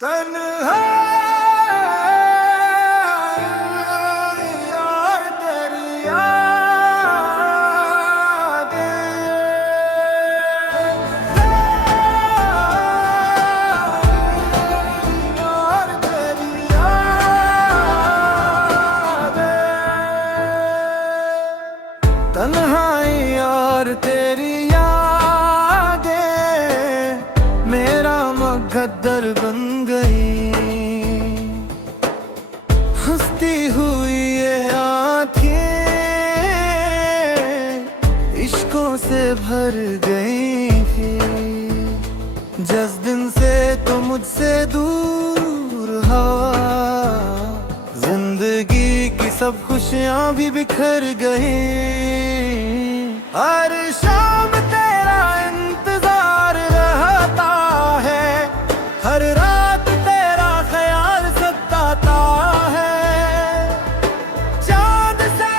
तन्हा यार तेरी यार तेरी तन्हाई यार तेरी यादें मेरा मुकद्दर बन गई। हंसती हुई ये आँखें इश्कों से भर गई थी। जिस दिन से तो मुझसे दूर हवा, जिंदगी की सब खुशियाँ भी बिखर गई। हर शाम तेरा इंतजार रहता है, हर रात तेरा ख्याल सताता है। चांद से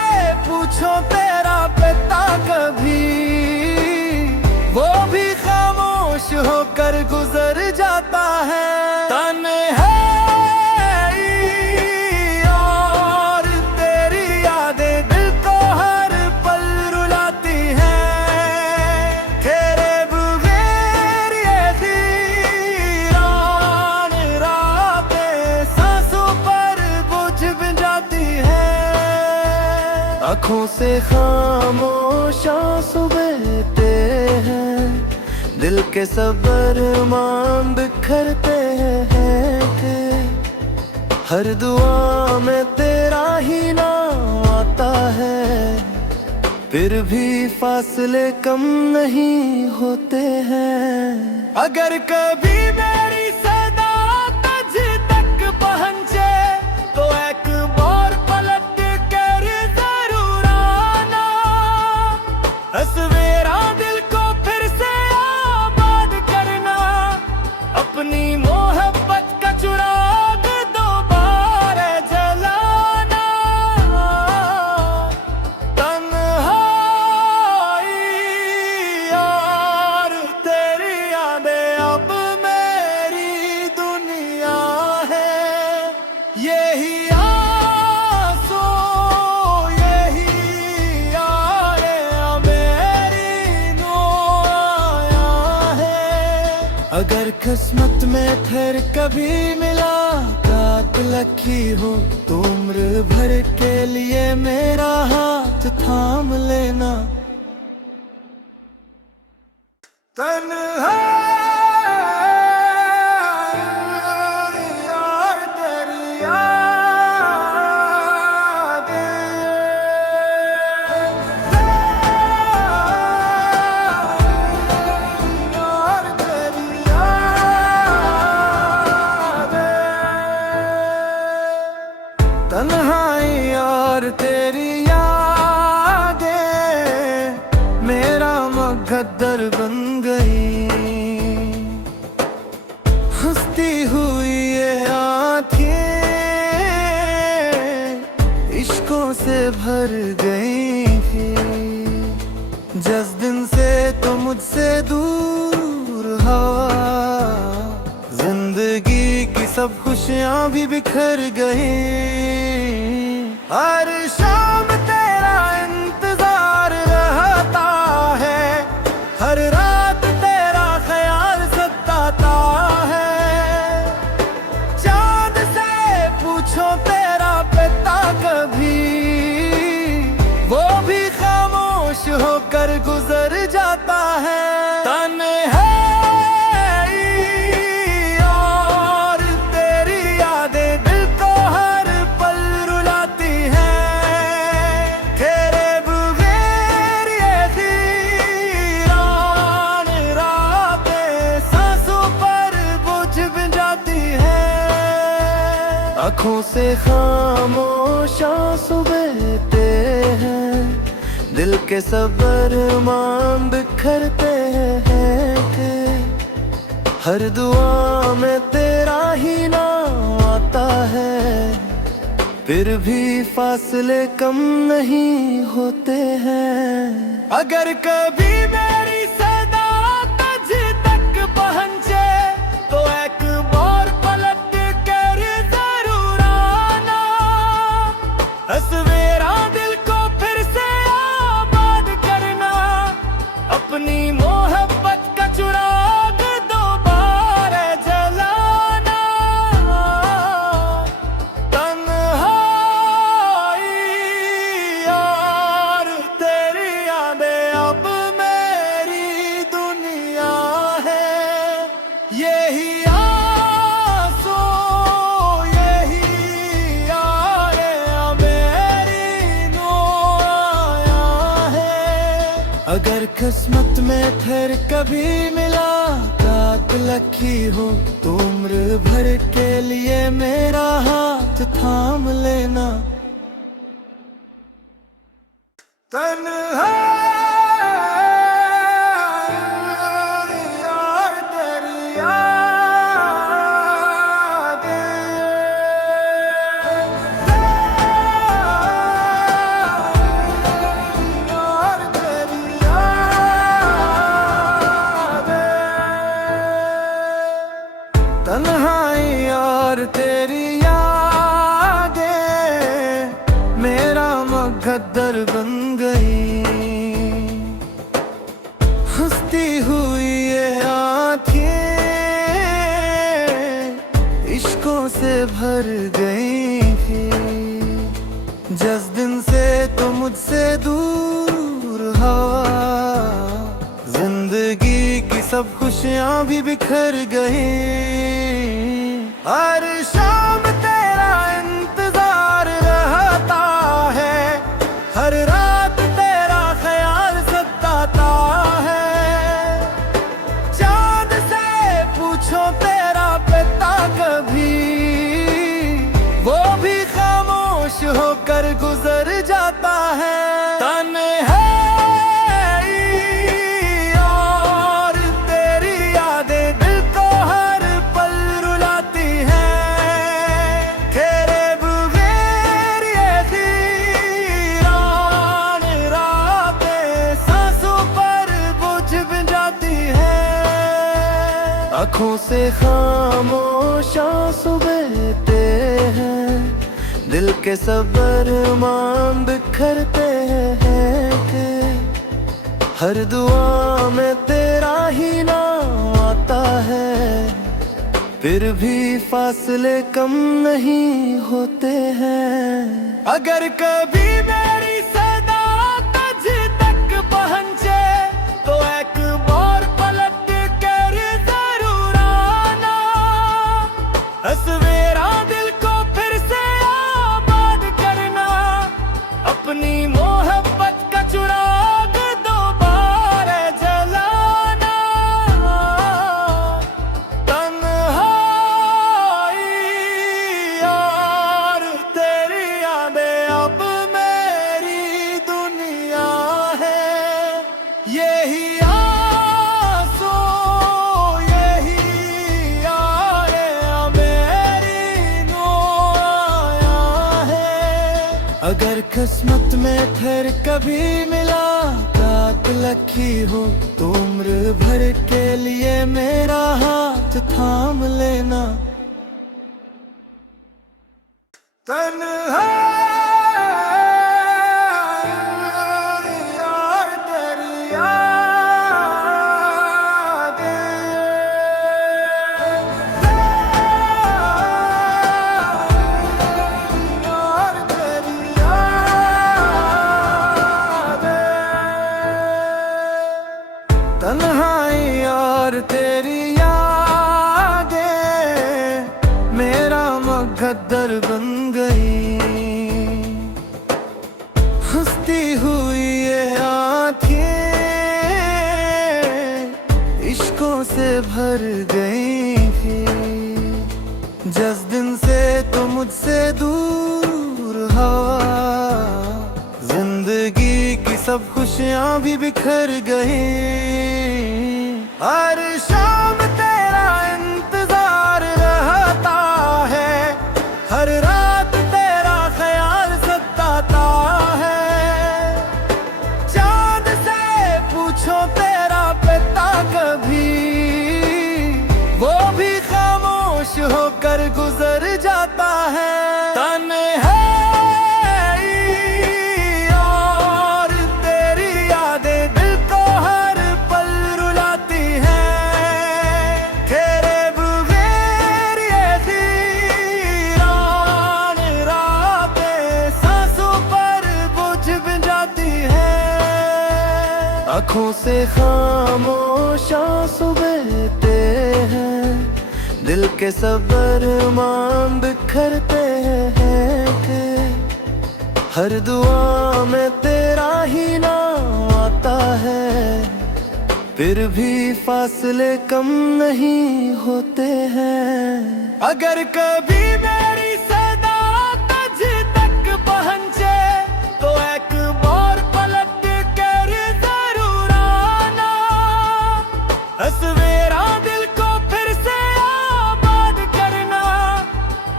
पूछो तेरा पिता कभी, वो भी खामोश होकर गुजर जाता है। तन्हाई और तेरी यादें दिल को हर पल रुलाती हैं। तेरे बगैर ये वीरान रातें सांसों पर बोझ बन जाती हैं। आँखों से खामोश आंसू बहते हैं, दिल के सब अरमान बिखरते हैं कि हर दुआ में तेरा ही नाम आता है। फिर भी फासले कम नहीं होते हैं। अगर कभी मेरी सदा तुझ तक पहुंचे तो एक बार पलट कर जरूर आना। सवेरा दिल को फिर से आबाद करना, अपनी मोहब्बत का चिराग दोबारा जलाना। तन्हाई यार तेरी यादें अब मेरी दुनिया है। यही आंसू यही यादें मेरी दुआएं हैं। अगर किस्मत में फिर कभी मुलाकात लखी हो तो उम्र भर के लिए मेरा हाथ थाम लेना। तन्हाई यार तेरी यार तेरी तन्हाई यार तेरी यादें मेरा मुकद्दर बन गई। हंसती हुई ये आँखें इश्कों से भर गई थी। जिस दिन से तो मुझसे दूर हवा, जिंदगी की सब खुशियाँ भी बिखर गई। हर शाम तेरा इंतजार रहता है, हर रात तेरा ख्याल सताता है। चांद से पूछो तेरा पिता कभी, वो भी खामोश होकर गुजर जाता है। तन्हाई और तेरी यादें दिल को हर पल रुलाती हैं। तेरे बगैर ये वीरान रातें सांसों पर बोझ बन जाती हैं। आँखों से खामोश आंसू बहते हैं, दिल के सब अरमान बिखरते हैं कि हर दुआ में तेरा ही नाम आता है। फिर भी फासले कम नहीं होते हैं। अगर कभी मेरी सदा तुझ तक पहुंचे तो एक बार पलट अगर किस्मत में फिर कभी मुलाकात लखी हो तो उम्र भर के लिए मेरा हाथ थाम लेना। तन्हा तन्हाई और तेरी यादें मेरा मुकद्दर बन गई। हंसती हुई ये आँखें इश्कों से भर गई थी। जिस दिन से तुम मुझसे दूर हो जिंदगी की सब खुशियाँ भी बिखर गई। हर शाम तेरा इंतजार रहता है, हर रात तेरा ख्याल सताता है। चांद से पूछो तेरा पिता कभी, वो भी खामोश होकर गुजर जाता है। आँखों से खामोश आंसू बहते हैं, दिल के सब अरमान बिखरते हैं कि हर दुआ में तेरा ही नाम आता है। फिर भी फासले कम नहीं होते हैं। अगर कभी मेरी सदा तुझ तक पहुँचे तो एक बार सवेरा दिल को फिर से आबाद करना। अपनी मोहब्बत का चिराग दोबारा जलाना। तन्हाई और तेरी यादें अब मेरी दुनिया है। यही अगर किस्मत में फिर कभी मुलाकात लखी हो तो उम्र भर के लिए मेरा हाथ थाम लेना। तन्हा तन्हाई और तेरी यादें मेरा मुकद्दर बन गई। हंसती हुई ये आँखें इश्कों से भर गई थी। जिस दिन से तुम मुझसे दूर हो जिंदगी की सब खुशियाँ भी बिखर गई। हर शाम तेरा इंतजार रहता है, हर रात तेरा ख्याल सताता है। चांद से पूछो तेरा पिता कभी, वो भी खामोश होकर गुजर जाता है। आँखों से खामोश आंसू बहते हैं, दिल के सब अरमान बिखरते हैं कि हर दुआ में तेरा ही नाम आता है, फिर भी फासले कम नहीं होते हैं। अगर कभी मेरी सदा तुझ तक पहुंचे तो एक बार पलट कर जरूर आना, सवेरा दिल को फिर से आबाद करना,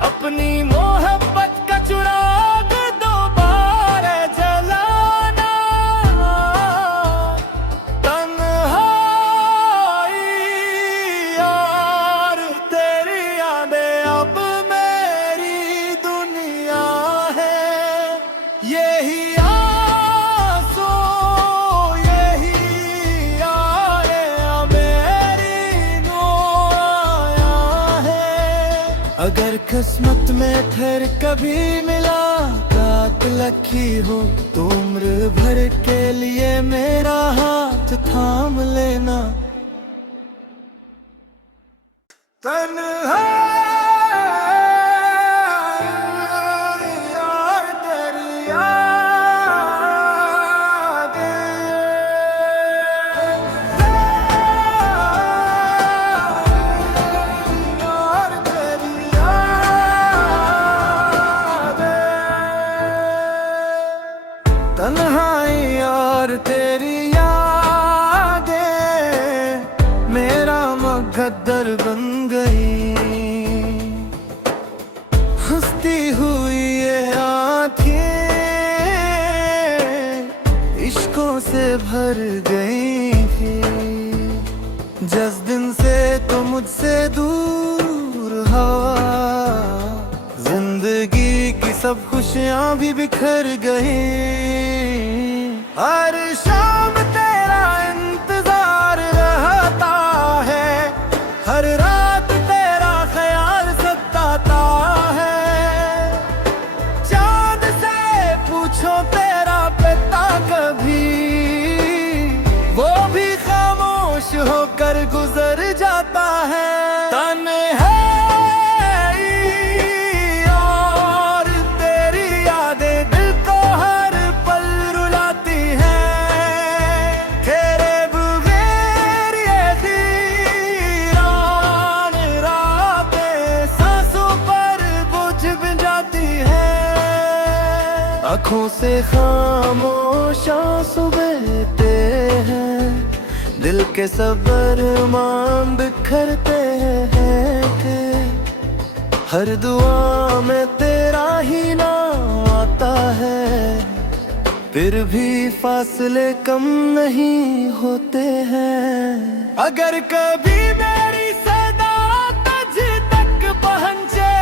अपनी मोहब्बत का चिराग दोबारा जलाना। तन्हाई यार तेरी यादें अब मेरी दुनिया है, यही आंसू यही आए मेरी नो आया है। अगर किस्मत में फिर कभी मुलाकात लखी हो तो उम्र भर के लिए मेरा हाथ थाम लेना। तन्हाई यार तेरी तन्हाई यार तेरी यादें मेरा मुकद्दर बन गई, हंसती हुई ये आँखें इश्कों से भर गई थी। जिस दिन से तो मुझसे दूर हवा, जिंदगी की सब खुशियाँ भी बिखर गई। हर शाम तेरा इंतजार रहता है, हर रात तेरा ख्याल सताता है। चांद से पूछो तेरा पिता कभी, वो भी खामोश होकर गुजर जाता है। तन्हाई और तेरी यादें दिल को हर पल रुलाती हैं, तेरे बगैर ये वीरान रातें सांसों पर बोझ बन जाती हैं। आँखों से खामोश आंसू बहते हैं, दिल के सब अरमान बिखरते हैं कि हर दुआ में तेरा ही नाम आता है, फिर भी फासले कम नहीं होते हैं। अगर कभी मेरी सदा तुझ तक पहुंचे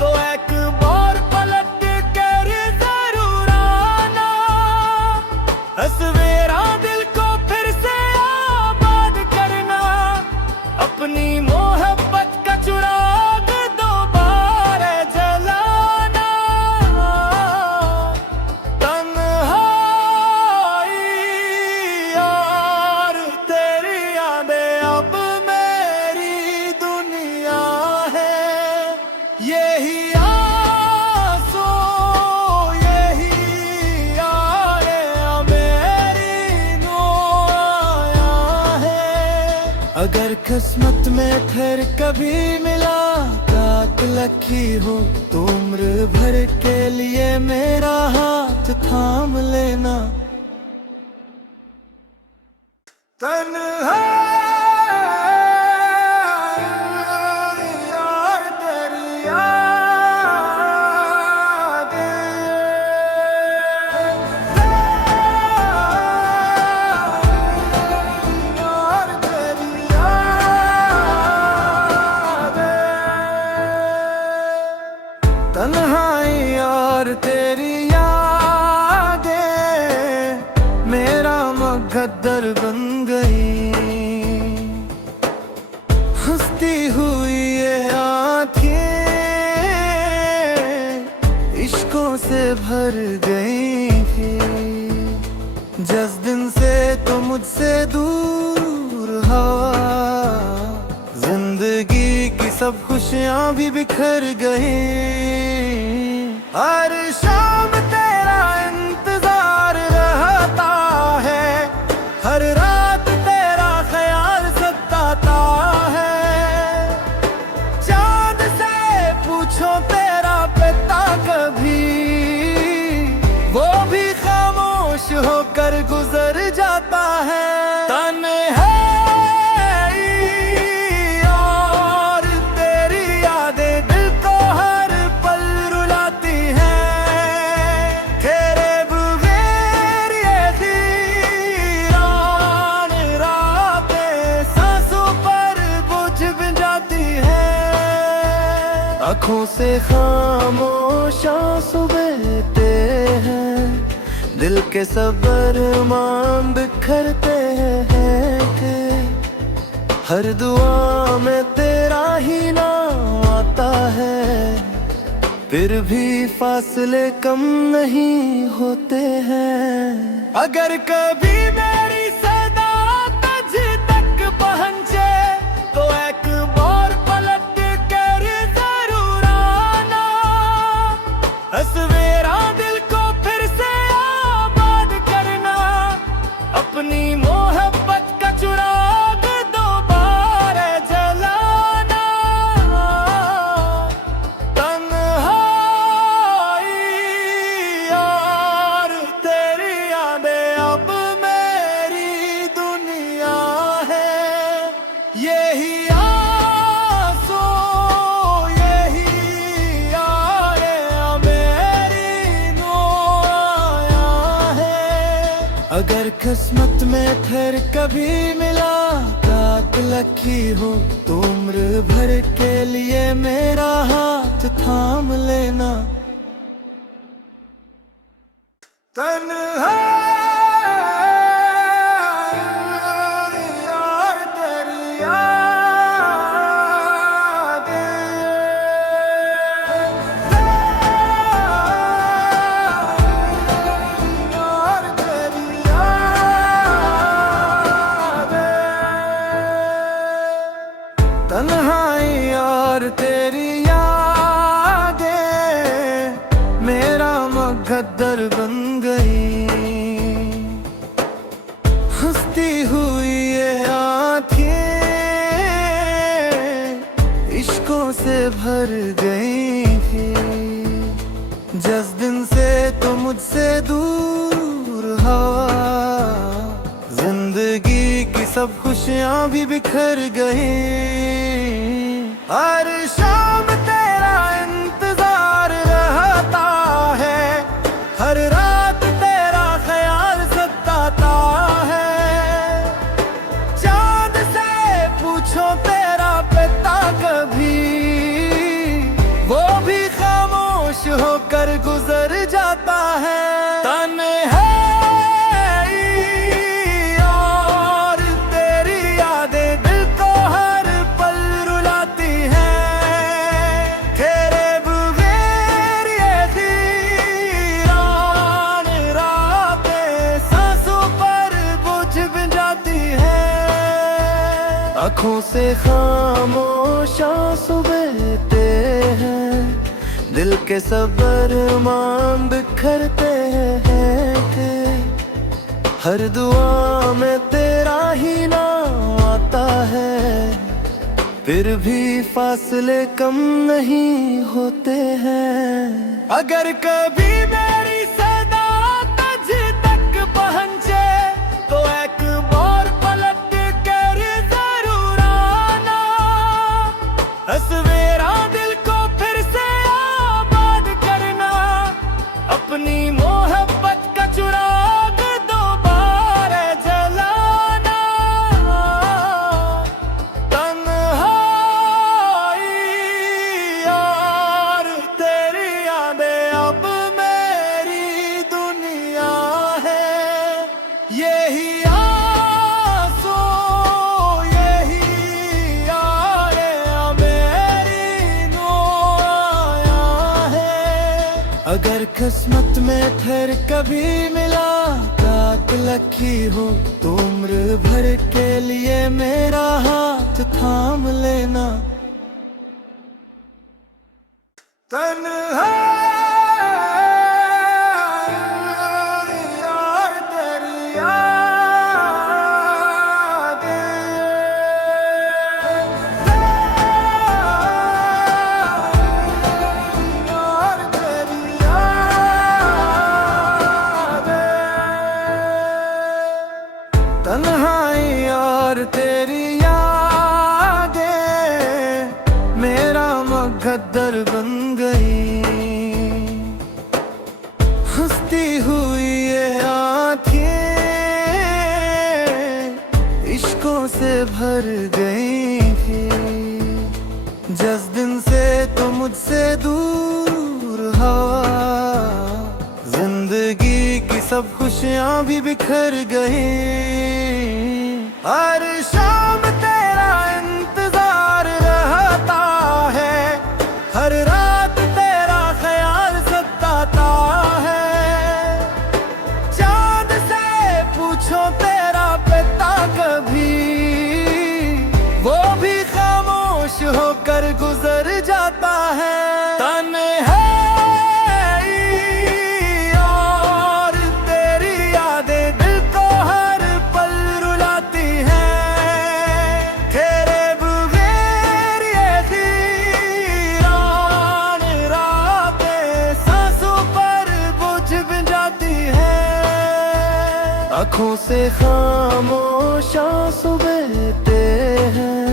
तो एक बार पलट कर जरूर आना, सवेरा दिल को फिर से आबाद करना, अपनी मोहब्बत का चिराग दोबारा जलाना। तन्हाई यार तेरी यादें अब मेरी दुनिया है, यही आंसू यही आए मेरी नो आया है। अगर किस्मत में फिर कभी मुलाकात लखी हो तो उम्र भर के लिए मेरा हाथ थाम लेना। तन्हाई यार तेरी तन्हाई यार तेरी यादें मेरा मुकद्दर बन गई, हंसती हुई ये आँखें इश्कों से भर गई थी। जिस दिन से तो मुझसे दूर हवा, जिंदगी की सब खुशियाँ भी बिखर गई। हर शाम तेरा इंतजार रहता है, आँखों से खामोश आंसू बहते हैं, दिल के सब अरमान बिखरते हैं कि हर दुआ में तेरा ही नाम आता है, फिर भी फासले कम नहीं होते हैं। अगर कभी मेरी सदा तुझ तक पहुंचे तो एक बार पलट कर जरूर आना, सवेरा दिल को फिर से आबाद करना, अपनी मोहब्बत का चिराग दोबारा जलाना। तन्हाई यार तेरी यादें अब मेरी दुनिया है, यही आंसू यही आए मेरी नो आया है। अगर किस्मत में फिर कभी मुलाकात लखी हो तो उम्र भर के लिए मेरा हाथ थाम लेना। तन्हाई यार तेरी तन्हाई यार तेरी यादें मेरा मुकद्दर बन गई, हंसती हुई ये आँखें इश्कों से भर गई थी, जिस दिन से तुम मुझसे दूर हवा, जिंदगी की सब खुशियाँ भी बिखर गई। हर शाम तेरा इंतजार रहता है, हर रात तेरा ख्याल सताता है, चांद से पूछो तेरा पिता कभी, वो भी खामोश होकर गुजर जाता है। तन्हाई और तेरी यादें दिल को हर पल रुलाती हैं, तेरे बगैर ये वीरान रातें सांसों पर बोझ बन जाती हैं। आँखों से खामोश आंसू बहते हैं, दिल के सब अरमान बिखरते हैं कि हर दुआ में तेरा ही नाम आता है, फिर भी फासले कम नहीं होते हैं। अगर कभी मेरी सदा तुझ तक पहुंचे तो एक बार पलट कर जरूर आना, सवेरा दिल को फिर से आबाद करना, अपनी मोहब्बत का चिराग दोबारा जलाना। तन्हाई यार तेरी यादें अब मेरी दुनिया है, यही आंसू यही आए मेरी नो आया है। अगर किस्मत में फिर कभी मुलाकात लखी हो तो उम्र भर के लिए मेरा हाथ थाम लेना। तन्हाई यार तेरी तन्हाई यार तेरी यादें मेरा मुकद्दर बन गई, हंसती हुई ये आँखें इश्कों से भर गई थी, जिस दिन से तुम मुझसे खुशियां भी बिखर गई। हर शाम तेरा इंतजार रहता है, हर रात तेरा ख्याल सताता है। चांद से पूछो तेरा पिता कभी, वो भी खामोश होकर गुजर जाता है। तन्हाई और तेरी यादें दिल को हर पल रुलाती हैं। तेरे बगैर ये वीरान रातें सांसों पर बोझ बन जाती हैं। आँखों से खामोश आंसू बहते हैं,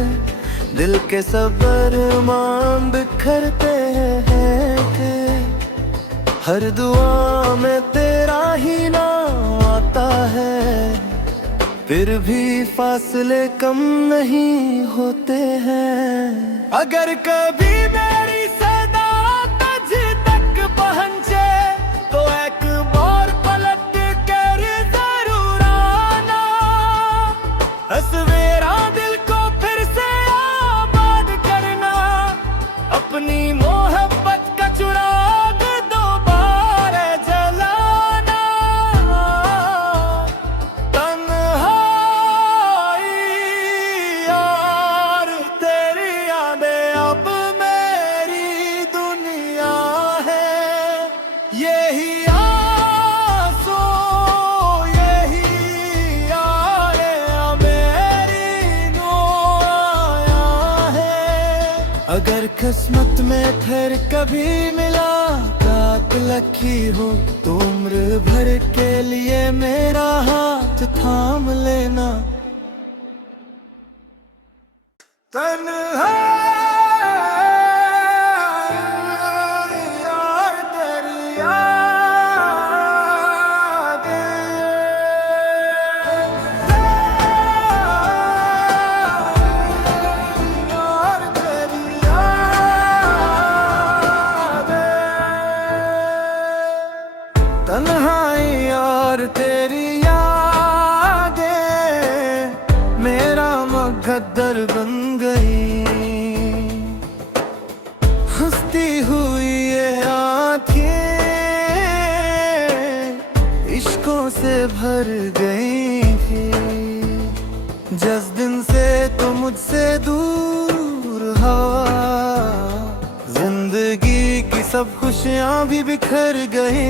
दिल के सब अरमान बिखरते हैं कि हर दुआ में तेरा ही नाम आता है। फिर भी फासले कम नहीं होते हैं। अगर कभी मेरी सदा तुझ तक पहुंचे तो एक बार पलट कर जरूर आना। सवेरा दिल को फिर से आबाद करना, अपनी मोहब्बत का चिराग दोबारा जलाना। तन्हाई और तेरी यादें अब मेरी दुनिया है। यही आंसू यही आए मेरी नो आया है। अगर किस्मत में फिर कभी मिला कात लखी हो तो उम्र भर के लिए मेरा हाथ थाम लेना। तन्हाई और तेरी तन्हाई और तेरी यादें मेरा मुकद्दर बन गई। हंसती हुई ये आँखें इश्कों से भर गई थी। जिस दिन से तुम मुझसे दूर हो, जिंदगी की सब खुशियां भी बिखर गई।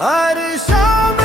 हर शाम